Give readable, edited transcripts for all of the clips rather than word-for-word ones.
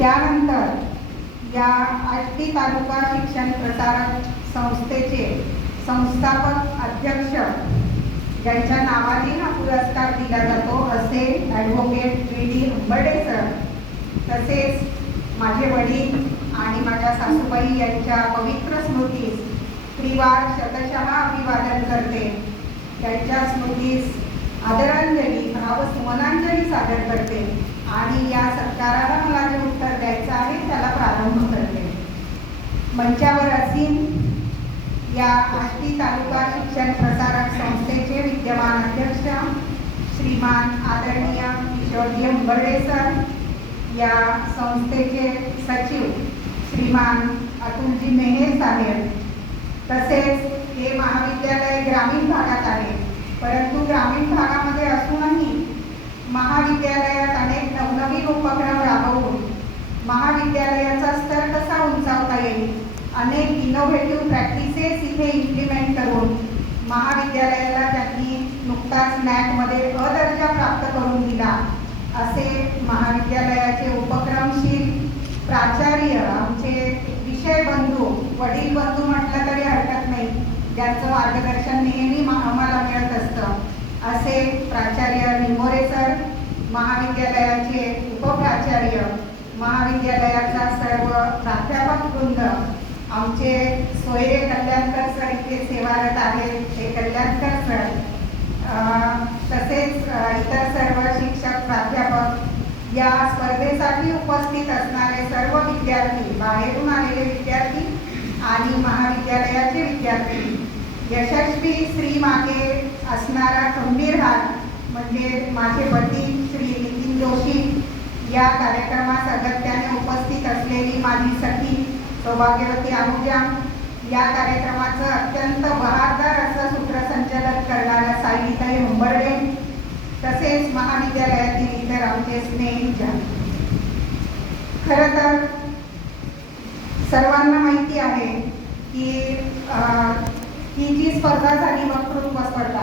त्यानंतर या आष्टी तालुका शिक्षण प्रसारक संस्थेचे संस्थापक अध्यक्ष ज्यांच्या नावाने हा पुरस्कार दिला जातो असे ॲडव्होकेट वी.डी. हंबर्डे सर, तसेच माझे वडील आणि माझ्या सासूबाई यांच्या पवित्र स्मृतीस त्रिवार शतशः अभिवादन करते. त्यांच्या स्मृतीस आदरांजली भावस्मरणांजली सादर करते आणि या सत्काराला मला जे उत्तर द्यायचं आहे त्याला प्रारंभ करते. मंचावर असीन या आष्टी तालुका शिक्षण प्रसारक संस्थेचे विद्यमान अध्यक्ष श्रीमान आदरणीय किशोरजी हंबर्डे सर, या संस्थेचे सचिव श्रीमान अतुलजी मेहे साहेब, तसेच हे महाविद्यालय ग्रामीण भागात आहे, परंतु ग्रामीण भागामध्ये असूनही महाविद्यालयात अनेक नवनवीन उपक्रम राबवून महाविद्यालयाचा स्तर कसा उंचावता येईल, अनेक इनोव्हेटिव्ह प्रॅक्टिसेस इथे इम्प्लिमेंट करून महाविद्यालयाला त्यांनी नुकताच नॅकमध्ये अ दर्जा प्राप्त करून दिला. असे महाविद्यालयाचे उपक्रमशील प्राचार्य, आमचे विषय बंधू, वडील बंधू म्हटलं तरी हरकत नाही, ज्यांचं मार्गदर्शन नेहमी आम्हाला मिळत असतं, असे प्राचार्य निमोरे सर, महाविद्यालयाचे उपप्राचार्य, महाविद्यालयाचा सर्व प्राध्यापक वृंद, आमचे सोयरे कल्याणकर सर इथे सेवारत आहेत, ते कल्याणकर सर, तसेच इतर सर्व शिक्षक प्राध्यापक, या स्पर्धेसाठी उपस्थित असणारे सर्व विद्यार्थी, बाहेरून आलेले विद्यार्थी आणि महाविद्यालयाचे विद्यार्थी, यशस्वी श्री मागे असणारा खंबीर हात म्हणजे माझे पती श्री नितीन जोशी, या कार्यक्रमास अगत्याने उपस्थित असलेली माझी सखी सौभाग्यवती अनुजा, या कार्यक्रमाचं अत्यंत बहारदार असं सूत्रसंचालन करणाऱ्या साईताई हंबर्डे, तसेच महाविद्यालयातील इतर आमचे स्नेहीजन. खरं तर सर्वांना माहिती आहे की ही जी स्पर्धा झाली वक्तृत्व स्पर्धा,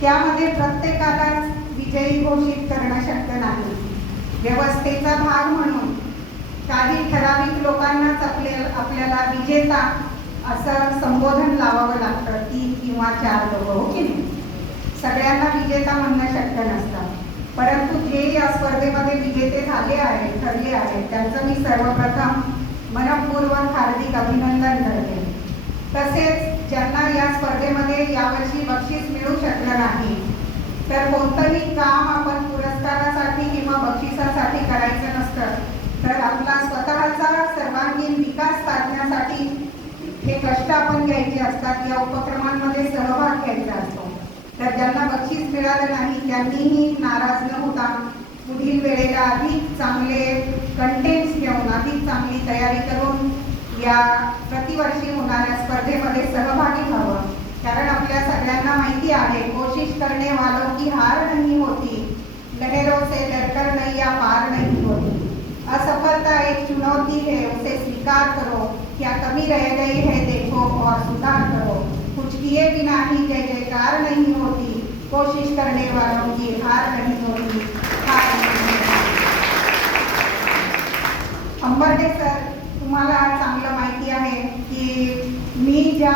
त्यामध्ये प्रत्येकालाच विजयी घोषित करणं शक्य नाही. व्यवस्थेचा भाग म्हणून काही ठराविक लोकांनाच आपल्याला विजेता असं संबोधन लावावं लागतं, 3 किंवा 4 लोक, हो की नाही? सगळ्यांना विजेता म्हणणं शक्य नसतं. परंतु जे या स्पर्धेमध्ये विजेते झाले आहेत, ठरले आहेत, त्यांचं मी सर्वप्रथम मनपूर्वक हार्दिक अभिनंदन करते. तसेच ज्यांना या स्पर्धेमध्ये यावर्षी बक्षीस मिळू शकलं नाही, तर कोणतंही काम आपण पुरस्कारासाठी किंवा बक्षिसासाठी करायचं नसतं, तर आपला स्वतःचा सर्वांगीण विकास साधण्यासाठी हे कष्ट आपण घ्यायचे असतात, या उपक्रमांमध्ये सहभाग घ्यायचा असतो. तर ज्यांना बक्षीस मिळालं नाही त्यांनीही नाराज न होता पुढील वेळेला अधिक चांगले कंटेंट्स घेऊन, अधिक चांगली तयारी करून या प्रतिवर्षी होणाऱ्या स्पर्धेमध्ये सहभागी व्हावं. कारण आपल्या सगळ्यांना माहिती आहे, कोशिश करने वालों की हार नहीं होती, लहरों से डरकर नैया पार नहीं होती. असफलता एक चुनौती है, उसे स्वीकार करो, क्या कमी रह गई है देखो और सुधार करो. कुछ किए बिना ही जय जयकार नहीं होती, कोशिश करने वालों की हार नहीं होती. हंबर्डे सर, तुम्हाला चांगलं माहिती आहे की मी ज्या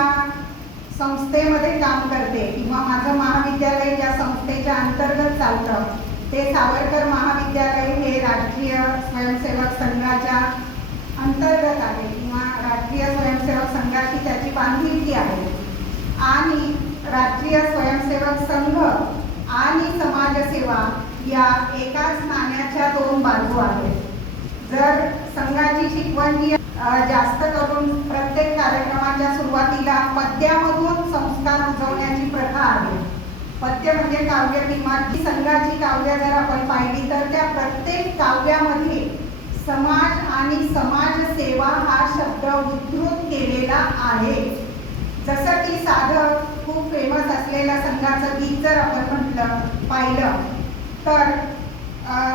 संस्थेमध्ये काम करते किंवा माझं महाविद्यालय ज्या संस्थेच्या अंतर्गत चालतं ते सावरकर महाविद्यालय हे राष्ट्रीय स्वयंसेवक संघाच्या अंतर्गत आहे किंवा राष्ट्रीय स्वयंसेवक संघाची त्याची बांधिलकी आहे. आणि राष्ट्रीय स्वयंसेवक संघ आणि समाजसेवा या एकाच नाण्याच्या 2 बाजू आहेत. जर संघाची शिकवण ही जास्त करून प्रत्येक कार्यक्रमाच्या सुरुवातीला पद्यामधून संस्कार रुजवण्याची प्रथा आहे. पद्य म्हणजे काव्य किंवा संघाची काव्य जर आपण पाहिली तर त्या प्रत्येक काव्यामध्ये समाज आणि समाजसेवा हा शब्द उद्धृत केलेला आहे. जसं की साधं खूप फेमस असलेलं संघाचं गीत जर आपण पाहिलं तर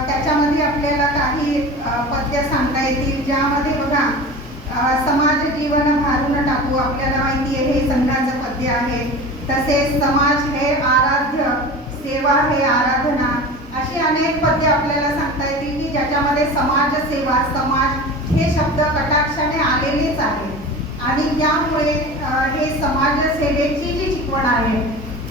त्याच्यामध्ये आपल्याला काही पद्य सांगता येतील, ज्यामध्ये बघा, समाज जीवन भारून टाकू, आपल्याला माहिती आहे हे संघाचं पद्य आहे. तसेच समाज हे आराध्य, सेवा हे आराधना, अशी अनेक पद्य आपल्याला सांगता येतील की ज्याच्यामध्ये समाजसेवा, समाज हे शब्द कटाक्षाने आलेलेच आहे. आणि त्यामुळे हे समाजसेवेची जी शिकवण आहे,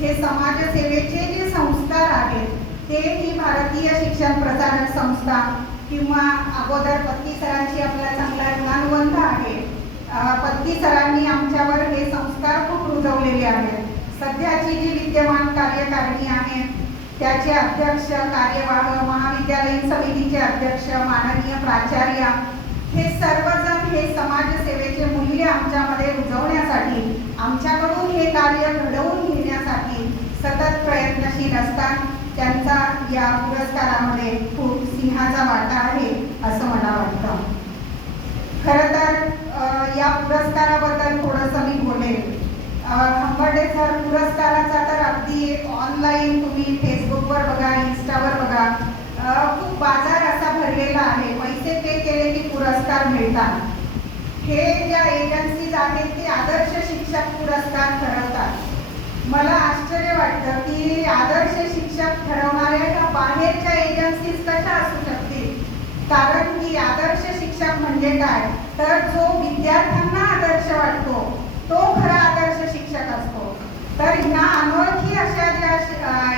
हे समाजसेवेचे जे संस्कार आहेत, ते ही भारतीय शिक्षण प्रसारक संस्था किंवा अगोदर पत्ती सरांची आपला चांगला ज्ञानवंत आहे. पत्ती सरांनी आमच्यावर हे संस्कार खूप रुजवलेले आहेत. सध्याची जी विद्यमान कार्यकारिणी आहे त्याचे अध्यक्ष, कार्यवाह, महाविद्यालयीन समितीचे अध्यक्ष, माननीय प्राचार्य हे सर्वजण हे समाजसेवेचे मूल्य आमच्यामध्ये रुजवण्यासाठी, आमच्याकडून हे कार्य घडवून घेण्यासाठी सतत प्रयत्नशील असतात. त्यांचा या पुरस्कारामध्ये खूप सिंहाचा वाटा आहे असं मला वाटतं. खरं तर या पुरस्काराबद्दल थोडंसं मी बोलेन. हंबर्डे सर पुरस्काराचा तर अगदी ऑनलाईन तुम्ही फेसबुकवर बघा, इन्स्टावर बघा, खूप बाजार असा भरलेला आहे. पैसे पे केले की पुरस्कार मिळतात. हे ज्या एजन्सीज आहेत ते आदर्श शिक्षक पुरस्कार ठरवतात. मला आश्चर्य वाटतं की आदर्श शिक्षक ठरवणाऱ्या ह्या बाहेरच्या एजन्सीज कशा असू शकतील. कारण की आदर्श शिक्षक म्हणजे काय, तर जो विद्यार्थ्यांना आदर्श वाटतो तो खरा आदर्श शिक्षक असतो. तर ह्या अनोळखी अशा ज्या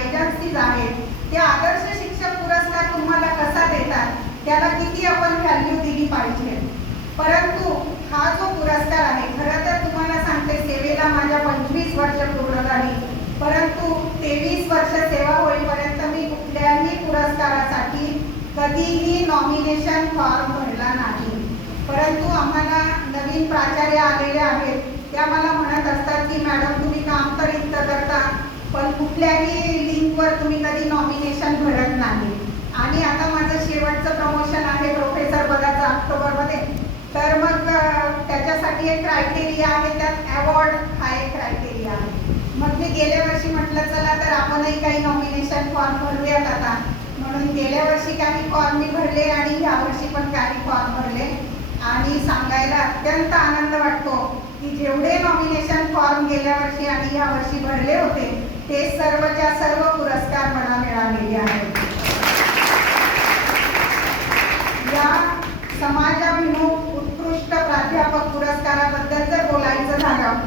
एजन्सीज आहेत त्या आदर्श शिक्षक पुरस्कार तुम्हाला कसा देतात, त्याला किती आपण व्हॅल्यू दिली पाहिजे. परंतु हा जो पुरस्कार आहे, खरं तर तुम्हाला सांगते सेवेला माझ्या 25 वर्ष पूर्ण झाली, परंतु 23 वर्ष सेवा होईपर्यंत मी कुठल्याही पुरस्कारासाठी कधीही नॉमिनेशन फॉर्म भरला नाही. परंतु आम्हाला नवीन प्राचार्य आलेले आहेत, त्या मला म्हणत असतात की मॅडम तुम्ही काम तर इतकं करता पण कुठल्याही लिंकवर तुम्ही कधी नॉमिनेशन भरत नाही. आणि आता माझं शेवटचं प्रमोशन आहे प्रोफेसर पदाचं ऑक्टोबरमध्ये. तर मग त्याच्यासाठी एक क्रायटेरिया आहे, त्यात अवॉर्ड हा एक क्रायटेरिया आहे. मग मी गेल्या वर्षी म्हटलं चला तर आपणही काही नॉमिनेशन फॉर्म भरूयात आता. म्हणून गेल्या वर्षी काही फॉर्म मी भरले आणि ह्या वर्षी पण काही फॉर्म भरले. आणि सांगायला अत्यंत आनंद वाटतो की जेवढे नॉमिनेशन फॉर्म गेल्या वर्षी आणि ह्या वर्षी भरले होते ते सर्वच्या सर्व पुरस्कार मला मिळालेले आहेत. या समाजाभिमुख उत्कृष्ट प्राध्यापक पुरस्काराबद्दल जर बोलायचं झालं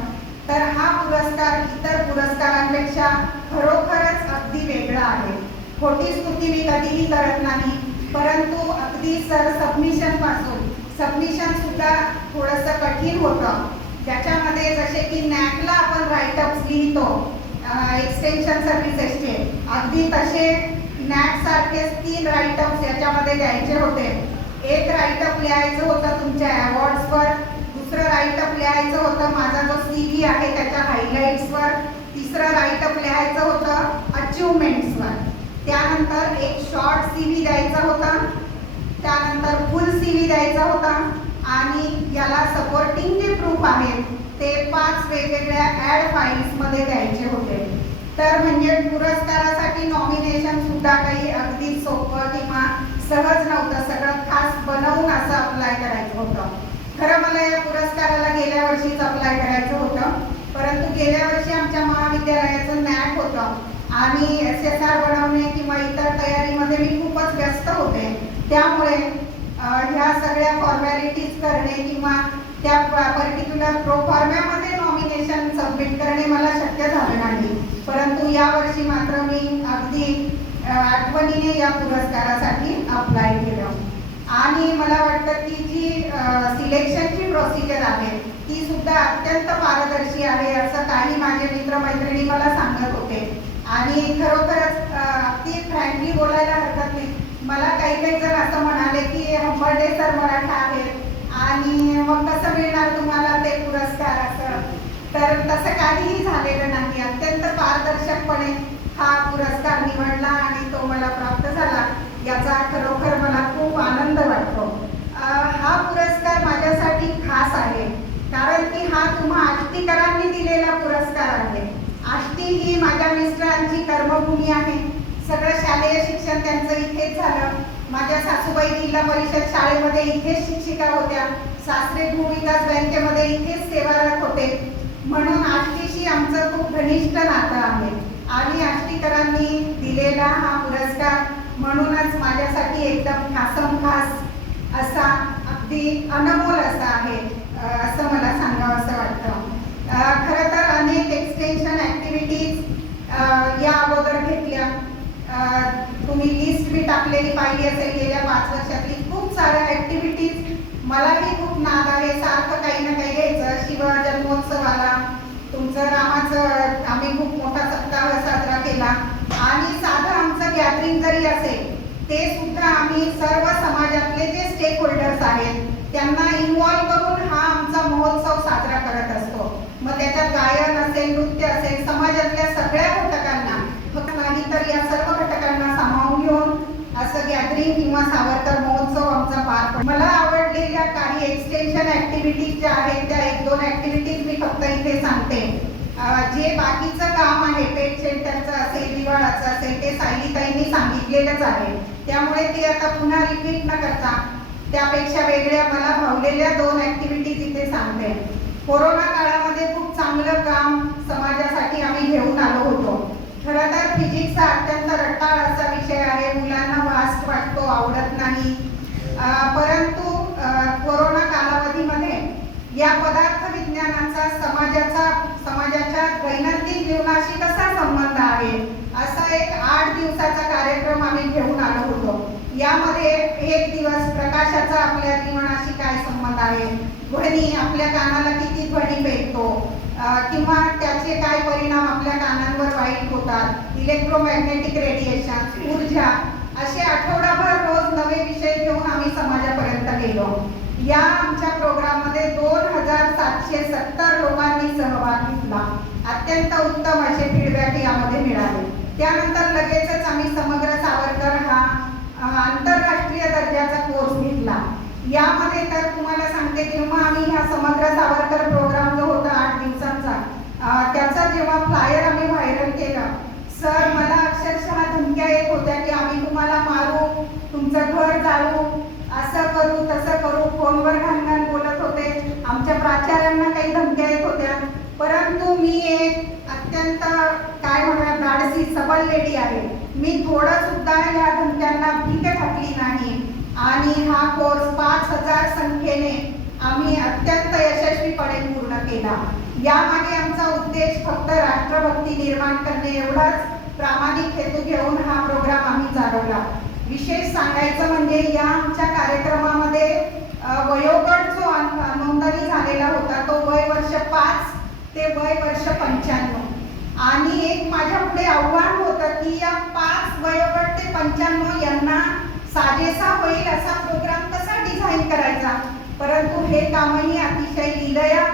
तर हा पुरस्कार इतर पुरस्कारांपेक्षा खरोखरच अगदी वेगळा आहे. खोटी स्तुती मी कधीही करत नाही, परंतु अगदी सबमिशन सुद्धा थोडंसं कठीण होतं. ज्याच्यामध्ये जसे की नॅकला आपण राईटअप्स लिहितो एक्सटेन्शन सर्व्हिसेसचे, अगदी तसे नॅक सारखेच 3 राईटअप्स याच्यामध्ये द्यायचे होते. एक राईटअप लिहायचं होतं तुमच्या अवॉर्ड्सवर, दुसरं राईटअप लिहायचं होतं माझा जो CV आहे त्याच्या हायलाईट्सवर, तिसरं राईटअप लिहायचं होतं अचिव्हमेंट्सवर, त्यानंतर एक शॉर्ट CV द्यायचा होता, त्यानंतर फुल CV द्यायचा होता आणि याला सपोर्टिंग जे प्रूफ आहेत ते 5 वेगवेगळ्या ॲड फाईल्समध्ये द्यायचे होते. तर म्हणजे पुरस्कारासाठी नॉमिनेशन सुद्धा काही अगदी सोपं किंवा सहज नव्हतं. सगळं खास बनवून असं अप्लाय करायचं होतं. खरं मला या पुरस्काराला गेल्या वर्षीच अप्लाय करायचं होतं, परंतु गेल्या वर्षी आमच्या महाविद्यालयाचं नॅक होतं आणि SSR बनवणे किंवा इतर तयारीमध्ये मी खूपच व्यस्त होते. त्यामुळे ह्या सगळ्या फॉर्मॅलिटीज करणे किंवा त्या पर्टिक्युलर प्रोफॉर्म्यामध्ये नॉमिनेशन सबमिट करणे मला शक्य झालं नाही. परंतु यावर्षी मात्र मी अगदी आठवणीने या पुरस्कारासाठी अप्लाय केलं. आणि मला वाटतं की जी सिलेक्शनची प्रोसिजर आहे ती सुद्धा अत्यंत पारदर्शी आहे असं काही माझे मित्रमैत्रिणी मला सांगत होते. आणि खरोखरच अगदी फ्रँकली बोलायला हरकत नाही, मला काही जण असं म्हणाले की हंबर्डे सर मराठा आहेत आणि मग कसं मिळणार तुम्हाला ते पुरस्कार असं. तर तसं काहीही झालेलं नाही. अत्यंत पारदर्शकपणे हा पुरस्कार निवडला आणि तो मला प्राप्त झाला, याचा खरोखर मला खूप आनंद वाटतो. हा पुरस्कार माझ्यासाठी खास आहे कारण की हा तुम्हा आष्टीकरांनी दिलेला पुरस्कार आहे. आष्टी ही माझ्या मिस्टरांची कर्मभूमी आहे. सगळं शालेय शिक्षण त्यांचं इथेच झालं. माझ्या सासूबाई जिल्हा परिषद शाळेमध्ये इथेच शिक्षिका होत्या. सासरे भूविकास बँकेमध्ये इथेच सेवारत होते. म्हणून आष्टीशी आमचं खूप घनिष्ठ नातं आहे आणि आष्टीकरांनी दिलेला हा पुरस्कार म्हणूनच माझ्यासाठी एकदम खास असा अगदी अनमोल असा आहे असं मला सांगावंसं वाटतं. खरं तर अनेक एक्सटेन्शन ॲक्टिव्हिटीज या अगोदर घेतल्या. तुम्ही लिस्ट बी टाकलेली पाहिली असेल गेल्या 5 वर्षातली खूप साऱ्या ॲक्टिव्हिटीज. मलाही खूप नाद आहे सारखं काही ना काही घ्यायचं. शिव जन्मोत्सवाला तुमचं रामाचं आम्ही खूप मोठा सप्ताह साजरा केला आणि साधं आमचं गॅदरिंग जरी असेल ते सुद्धा आम्ही सर्व समाजातले जे स्टेक होल्डर्स आहेत त्यांना इन्व्हॉल्व करून हा आमचा महोत्सव साजरा करत असतो. मग त्याच्यात गायन असेल, नृत्य असेल, समाजातल्या सगळ्या घटकांना फक्त नाही तर या सर्व घटकांना सामावून घेऊन असं गॅदरिंग किंवा सावरकर महोत्सव आमचा पार पडतो. मला आवडलेल्या काही एक्सटेन्शन ॲक्टिव्हिटीज ज्या आहेत त्या 1-2 ॲक्टिव्हिटीज मी फक्त इथे सांगते. जे बाकीचं काम आहे पेट सेंटरचं असेल, दिवाळाचं असेल ते सायलीताईंनी सांगितलेलंच आहे. त्यामुळे ते आता पुन्हा रिपीट न करता त्यापेक्षा वेगळ्या मला भावलेल्या 2 ॲक्टिव्हिटीज इथे सांगते. कोरोना काळामध्ये खूप चांगलं काम समाजासाठी आम्ही घेऊन आलो होतो. खरं तर फिजिक्स हा अत्यंत रटाळ असा विषय आहे, मुलांना वास्ट वाटतो, आवडत नाही. परंतु कोरोना कालावधीमध्ये या पदार्थ विज्ञानाचा समाजाच्या दैनंदिन जीवनाशी कसा संबंध आहे असा एक 8 दिवसाचा कार्यक्रम आम्ही घेऊन आलो होतो. यामध्ये 1 दिवस प्रकाशाचा आपल्या जीवनाशी काय संबंध आहे, ध्वनी आपल्या कानाला किती ध्वनी पेटतो किंवा त्याचे काय परिणाम आपल्या कानांवर वाईट होतात, इलेक्ट्रोमॅग्नेटिक रेडिएशन, ऊर्जा, असे आठवडाभर रोज नवे विषय घेऊन आम्ही समाजापर्यंत गेलो. या आमच्या प्रोग्राममध्ये 2770 लोकांनी सहभाग घेतला. अत्यंत उत्तम असे फीडबॅक यामध्ये मिळाले. त्यानंतर लगेचच आम्ही समग्र सावरकर हा आंतरराष्ट्रीय दर्जाचा कोर्स घेतला. यामध्ये तर तुम्हाला सांगते जेव्हा आम्ही हा समग्र सावरकर प्रोग्राम जो होता 8 दिवसांचा त्याचा जेव्हा फ्लायर आम्ही व्हायरल केलं, सर मला अक्षरशः धमक्या येत होत्या की आम्ही तुम्हाला मारू, तुमचं घर जाळू, असं करू तसं करू. फोनवर घाण बोलत होते. आमच्या प्राचार्यांना काही धमक्या येत होत्या. परंतु मी एक अत्यंत काय म्हणूया धाडसी सबल लेडी आहे. मी थोडं सुद्धा या धमक्यांना भीक घातली नाही आणि हा कोर्स 5000 संख्येने आम्ही अत्यंत यशस्वीपणे पूर्ण केला. यामागे आमचा उद्देश फक्त राष्ट्रभक्ती निर्माण करणे एवढाच प्रामाणिक हेतू घेऊन हा प्रोग्राम आम्ही चालवला. विशेष सांगायचं म्हणजे या आमच्या कार्यक्रमामध्ये वयोगट जो नोंदणी झालेला होता तो वय वर्ष 5 ते वय वर्ष 95. आणि एक माझ्या पुढे आव्हान होतं की या 5 वयोगट ते 95 यांना साजेसा होईल असा प्रोग्राम कसा डिझाईन करायचा. परंतु हे कामही अतिशय लीलया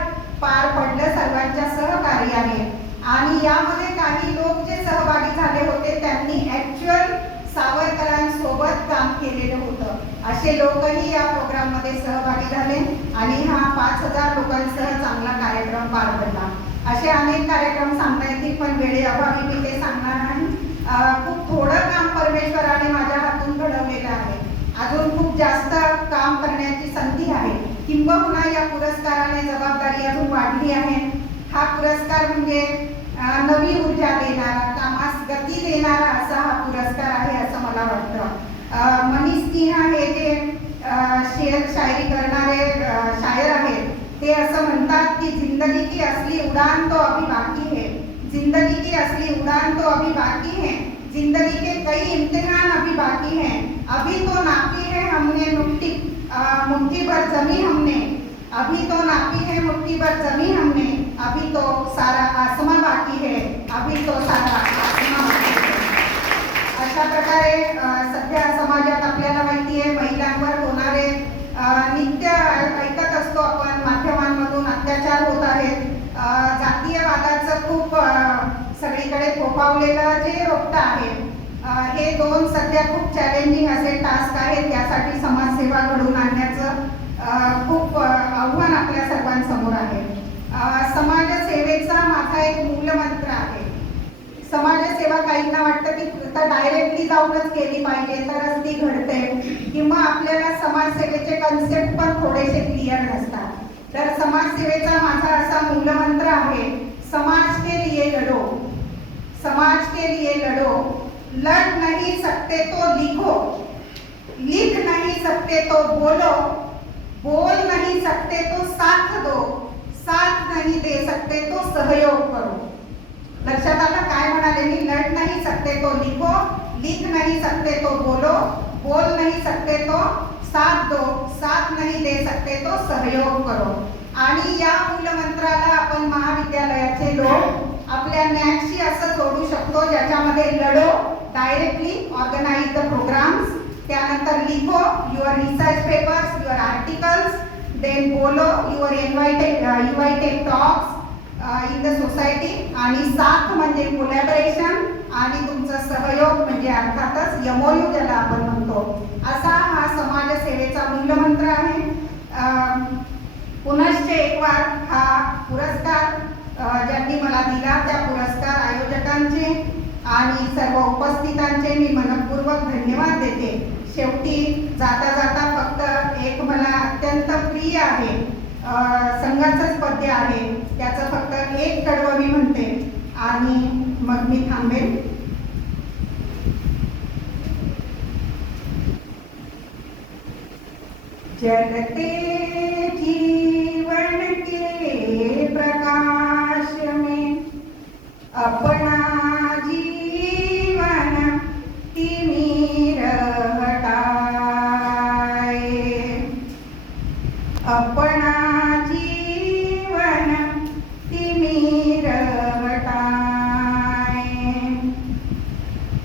पार पडलं सर्वांच्या सहकार्याने. आणि यामध्ये काही लोक जे सहभागी झाले होते त्यांनी ॲक्च्युअल सावरकरांसोबत काम केलेलं होतं. असे लोकही या प्रोग्राममध्ये सहभागी झाले आणि हा 5000 लोकांसह चांगला कार्यक्रम पार पडला. असे अनेक कार्यक्रम सांगता येतील पण वेळेअभावी मी ते सांगणार नाही. खूप थोडं काम परमेश्वराने माझ्या हातून घडवलेलं आहे. अजून खूप जास्त काम करण्याची संधी आहे. किंबहुना या पुरस्काराने जबाबदारी अजून वाढली आहे. हा पुरस्कार म्हणजे नवी ऊर्जा देणारा, कामास गती देणारा असा हा पुरस्कार आहे असं मला वाटतं. मनीष सिंह हे जे शायरी करणारे शायर आहेत ते असं म्हणतात की जिंदगी की असली उड़ान तो अभी बाकी है, जिंदगी की असली उड़ान तो अभी बाकी है, जिंदगी के कई इम्तिहान अभी बाकी हैं, अभी तो नापी है हमने मुट्ठी भर जमी हमने, अभी तो नापी है मुट्ठी भर जमी हमने, अभी तो सारा आसमां बाकी है, अभी तो सारा आसमां बाकी है. अशा प्रकारे सध्या समाजात आपल्याला माहिती आहे महिलांवर होणारे नित्य ऐकत असतो आपण माध्यमांमधून अत्याचार होत आहेत. जातीयवादाचं खूप सगळीकडे फोफावलेलं जे रोपटं आहे हे 2 सध्या खूप चॅलेंजिंग असे टास्क आहेत. त्यासाठी समाजसेवा घडवून आणण्याचं खूप आव्हान आपल्या सर्वांसमोर आहे. समाजसेवेचा माझा एक मूलमंत्र आहे. समाजसेवा काहींना वाटतं की डायरेक्टली जाऊनच केली पाहिजे तरच ती घडते किंवा आपल्याला समाजसेवेचे कन्सेप्ट पण थोडेसे क्लिअर नसतात. तर समाजसेवेचा माझा असा मूलमंत्र आहे, समाज के लिए लढो, समाज के लिए लढो, लड़ नहीं सकते तो लिखो, लिख नहीं सकते तो बोलो, बोल नहीं सकते तो साथ दो, साथ नहीं दे सकते तो सहयोग करो. लक्षात आलं काय म्हणाले मी? लड़ नहीं सकते तो लिखो, लिख नहीं सकते तो बोलो, बोल नहीं सकते तो साथ दो, साथ नहीं दे सकते तो सहयोग करो. आणि या मूलमंत्राला आपण महाविद्यालयाचे लोक आपल्या नॅकशी असं जोडू शकतो, ज्याच्यामध्ये लढो, डायरेक्टली ऑर्गनाइज द प्रोग्राम्स, त्यानंतर लिखो your research papers, your articles, then बोलो your invited talks in the society, आणि साथ म्हणजे कोलॅबोरेशन, आणि तुमचा सहयोग म्हणजे अर्थातच MOU ज्याला आपण म्हणतो. असा हा समाजसेवेचा मूलमंत्र आहे. पुनश्च एक बार हा पुरस्कार ज्यांनी मला दिला त्या पुरस्कार आयोजकांचे आणि सर्व उपस्थितांचे मी मनपूर्वक धन्यवाद देते. शेवटी जाता जाता फक्त एक मला अत्यंत प्रिय आहे संघाचंच पद्य आहे, त्याचं फक्त एक कडवं मी म्हणते आणि मग मी थांबेन. जगते जीवन के प्रकाश में अपना जीवन तिमिर हटाए, अपना जीवन तिमिर हटाए.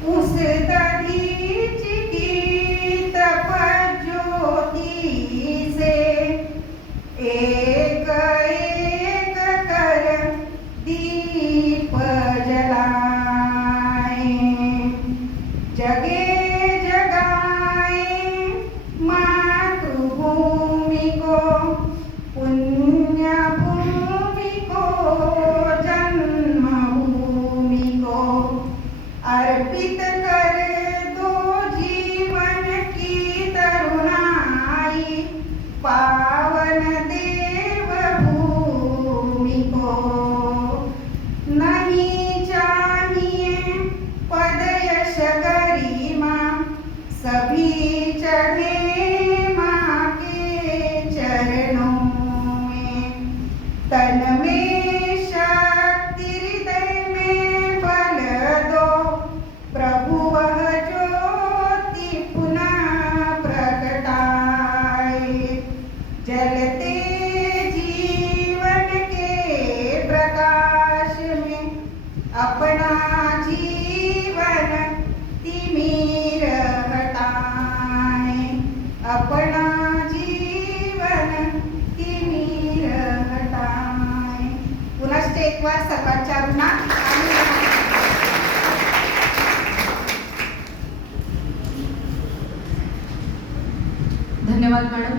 उस दधीच की तपज्योति से एक एक कर दीप जलाए, जगे जगाए मातृभूमि को, पुण्य भूमि को, जन्मभूमि को अर्पित कर दो जीवन की तरुणाई, पावन देव भूमि को. नहीं चाहिए पद यश गरिमा, सभी चढ़े माँ के चरणों में. तन में शक्ति, हृदय में बल दो, प्रभु वह ज्योति पुनः प्रकटाए. जलते जीवन के प्रकाश में अपना जीवन तिमिर हटाए, अपना जीवन तिमिर हटाए. पुनश्च एक बार सर्वांच्या रुणात धन्यवाद मॅडम.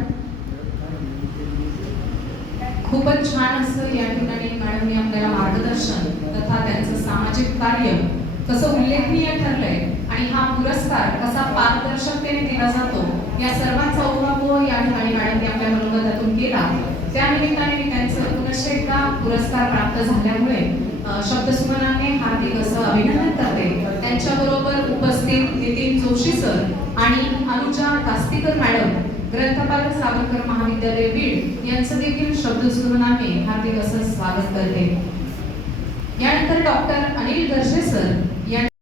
खूपच छान असं या ठिकाणी मॅडमनी आपल्याला मार्गदर्शन तथा त्यांचं सामाजिक कार्य कसं उल्लेखनीय ठरलंय आणि हा पुरस्कार कसा पारदर्शकतेने दिला जातो या सर्वांचा उल्लेख या ठिकाणी मॅडमनी आपल्या मनोगतातून केला. त्यानिमित्ताने मी त्यांचं पुनश्च एकदा पुरस्कार प्राप्त झाल्यामुळे शब्दसुमनाने हार्दिक असं अभिनंदन करते. त्यांच्याबरोबर उपस्थित नितीन जोशी सर आणि अनुजा दास्तीकर मॅडम, ग्रंथपाल सावरकर महाविद्यालय बीड यांचं देखील शब्दसुमनाने हार्दिक असं स्वागत करते. यानंतर डॉक्टर अनिल गर्जे सर